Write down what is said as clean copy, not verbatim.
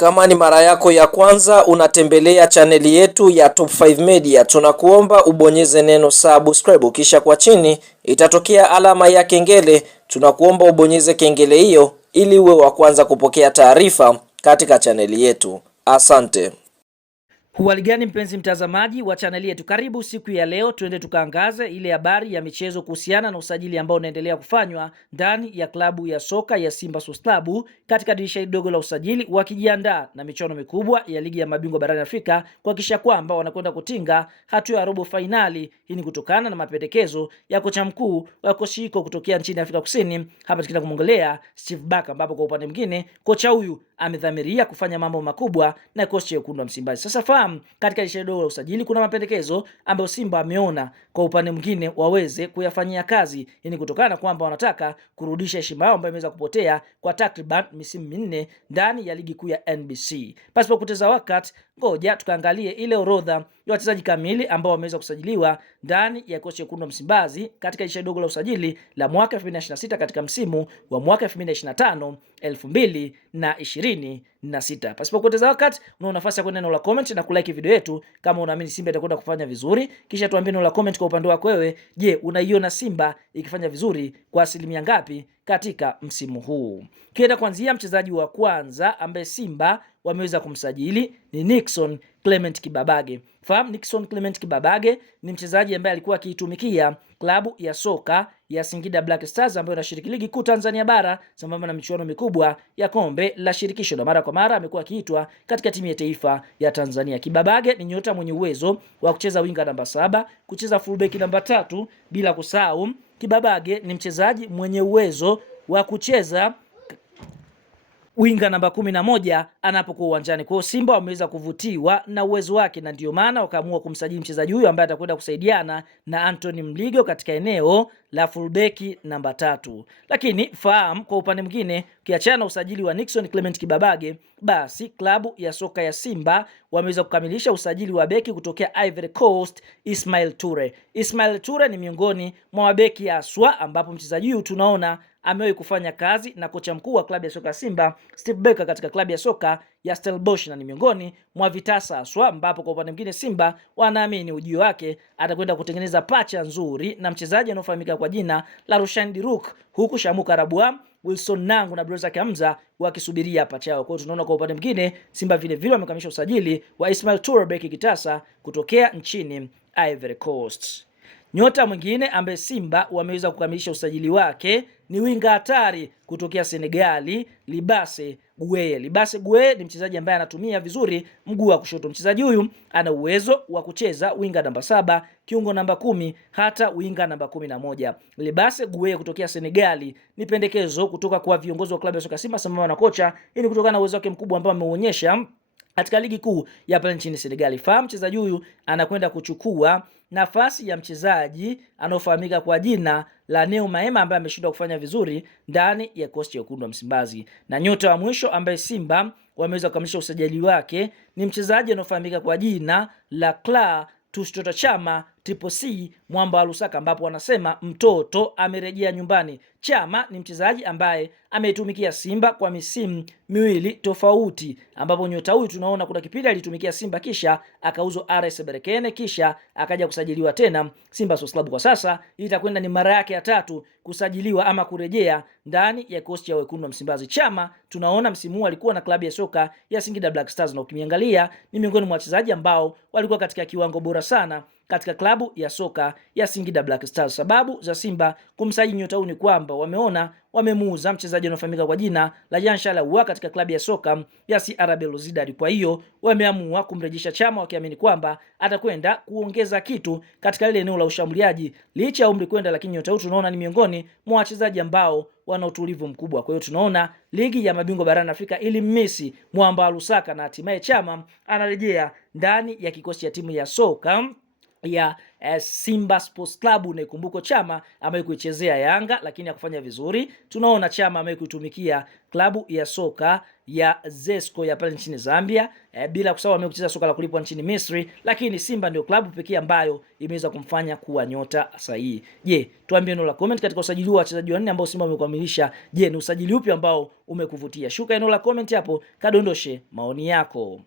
Kama ni mara yako ya kwanza unatembelea chaneli yetu ya Top 5 Media, tunakuomba ubonyeze neno subscribe, kisha kwa chini itatokea alama ya kengele. Tunakuomba ubonyeze kengele hiyo ili uwe wa kwanza kupokea taarifa katika chaneli yetu. Asante. Huhali gani mpenzi mtazamaji wa chaneli yetu, karibu siku ya leo tuende tukaangaze ile habari ya michezo kuhusiana na usajili ambao unaendelea kufanywa ndani ya klabu ya soka ya Simba Sports Club katika dirisha dogo la usajili, wakijiandaa na michuano mikubwa ya ligi ya mabingwa barani Afrika kuhakikisha kwamba wanakwenda kutinga hatua ya robo finali. Hii ni kutokana na mapendekezo ya kocha mkuu wa Koshiko kutokea nchini Afrika Kusini, hapa tukienda kumwongelea Steve Barker, ambapo kwa upande mwingine kocha huyu amedhamiria kufanya mambo makubwa na kocha cha wekundu wa Msimbazi. Sasa fahamu, katika dirisha dogo la usajili kuna mapendekezo ambayo Simba ameona kwa upande mwingine waweze kuyafanyia kazi. Hii ni kutokana na kwamba wanataka kurudisha heshima yao ambayo imeweza kupotea kwa takriban misimu minne ndani ya ligi kuu ya NBC. Pasipo kupoteza wakati, ngoja tukaangalie ile orodha ya wachezaji kamili ambao wameweza kusajiliwa ndani ya kocha wekundu wa Msimbazi katika dirisha dogo la usajili la mwaka 2026 katika msimu wa mwaka 2025 2026. Pasipo kupoteza wakati, una nafasi ya kwenda neno la comment na kulike video yetu kama unaamini Simba itakwenda kufanya vizuri, kisha tuambie neno la comment kwa upande wako wewe. Je, unaiona Simba ikifanya vizuri kwa asilimia ngapi katika msimu huu? Kienda kuanzia mchezaji wa kwanza ambaye Simba wameweza kumsajili ni Nixon Clement Kibabage. Fahamu Nixon Clement Kibabage ni mchezaji ambaye alikuwa akiitumikia klabu ya soka ya Singida Black Stars ambayo inashiriki ligi kuu Tanzania bara sambamba na michuano mikubwa ya kombe la shirikisho, na mara kwa mara amekuwa akiitwa katika timu ya taifa ya Tanzania. Kibabage ni nyota mwenye uwezo wa kucheza winga namba 7, kucheza fullback namba 3, bila kusahau Kibabage ni mchezaji mwenye uwezo wa kucheza winga namba 11 anapokuwa uwanjani. Kwa hiyo Simba wameweza kuvutiwa na uwezo wake, na ndio maana wakaamua kumsajili mchezaji huyu ambaye atakwenda kusaidiana na Anthony Mligo katika eneo la fullback namba 3. Lakini fahamu kwa upande mwingine, ukiachana na usajili wa Nixon Clement Kibabage, basi klabu ya soka ya Simba wameweza kukamilisha usajili wa beki kutokea Ivory Coast, Ismail Toure. Ismail Toure ni miongoni mwa mabeki aswa, ambapo mchezaji huyu tunaona amewahi kufanya kazi na kocha mkuu wa klabu ya soka Simba Steve Barker katika klabu ya soka ya Stellenbosch, na ni miongoni mwa vitasa aswa, ambapo kwa upande mwingine Simba wanaamini ujio wake atakwenda kutengeneza pacha nzuri na mchezaji anaofahamika kwa jina la Rushan Diruk, huku Shamuka Rabua, Wilson Nangu na Broza Kamza wakisubiria pacha yao. Kwa hiyo tunaona kwa upande mwingine Simba vile vile wamekamilisha usajili wa Ismail Toure beki kitasa kutokea nchini Ivory Coast. Nyota mwingine ambaye Simba wameweza kukamilisha usajili wake ni winga hatari kutokea Senegali, Libase Gueye. Libase Gueye ni mchezaji ambaye anatumia vizuri mguu wa kushoto. Mchezaji huyu ana uwezo wa kucheza winga namba 7, kiungo namba 10, hata winga namba 11. Libase Gueye kutokea Senegali ni pendekezo kutoka kwa viongozi wa klabu ya soka Simba sambamba na kocha. Hii ni kutokana na uwezo wake mkubwa ambao ameuonyesha katika ligi kuu ya pale nchini Senegal. Fahamu mchezaji huyu anakwenda kuchukua nafasi ya mchezaji anaofahamika kwa jina la Neo Maema ambaye ameshindwa kufanya vizuri ndani ya kosti ya wekundu wa Msimbazi. Na nyota wa mwisho ambaye Simba wameweza kukamilisha usajili wake ni mchezaji anaofahamika kwa jina la Kla Tustota Chama Triple C Mwamba wa Lusaka, ambapo wanasema mtoto amerejea nyumbani. Chama ni mchezaji ambaye ameitumikia Simba kwa misimu miwili tofauti, ambapo nyota huyu tunaona kuna kipindi alitumikia Simba kisha akauzwa RS Berkane kisha akaja kusajiliwa tena Simba Sports Club. Kwa sasa hii itakwenda ni mara yake ya 3 kusajiliwa ama kurejea ndani ya kosti ya wekundu wa Msimbazi. Chama tunaona msimu huu alikuwa na klabu ya soka ya Singida Black Stars, na ukimiangalia ni miongoni mwa wachezaji ambao walikuwa katika kiwango bora sana katika klabu ya soka ya Singida Black Stars. Sababu za Simba kumsajili nyota huyu ni kwamba wameona wamemuuza mchezaji anaofahamika kwa jina la Jean Charles Ahoua katika klabu ya soka ya CR Belouizdad. Kwa hiyo wameamua kumrejesha Chama wakiamini kwamba atakwenda kuongeza kitu katika ile eneo la ushambuliaji. Licha ya umri kwenda, lakini nyota huyu tunaona ni miongoni mwa wachezaji ambao wana utulivu mkubwa. Kwa hiyo tunaona ligi ya mabingwa barani Afrika ilimmisi Mwamba wa Lusaka, na hatimaye Chama anarejea ndani ya kikosi cha timu ya soka ya Simba Sports Club. Unaikumbuka Chama ambaye kuichezea Yanga lakini hakufanya vizuri. Tunaona Chama ambaye kuitumikia klabu ya soka ya Zesco ya pale nchini Zambia, bila kusahau amekucheza soka la kulipwa nchini Misri, lakini Simba ndio klabu pekee ambayo imeweza kumfanya kuwa nyota sahihi. Je, tuambie neno la comment katika usajili wa wachezaji wanne ambao Simba wamekamilisha. Je, ni usajili upi ambao umekuvutia? Shuka neno la comment hapo, kadondoshe maoni yako.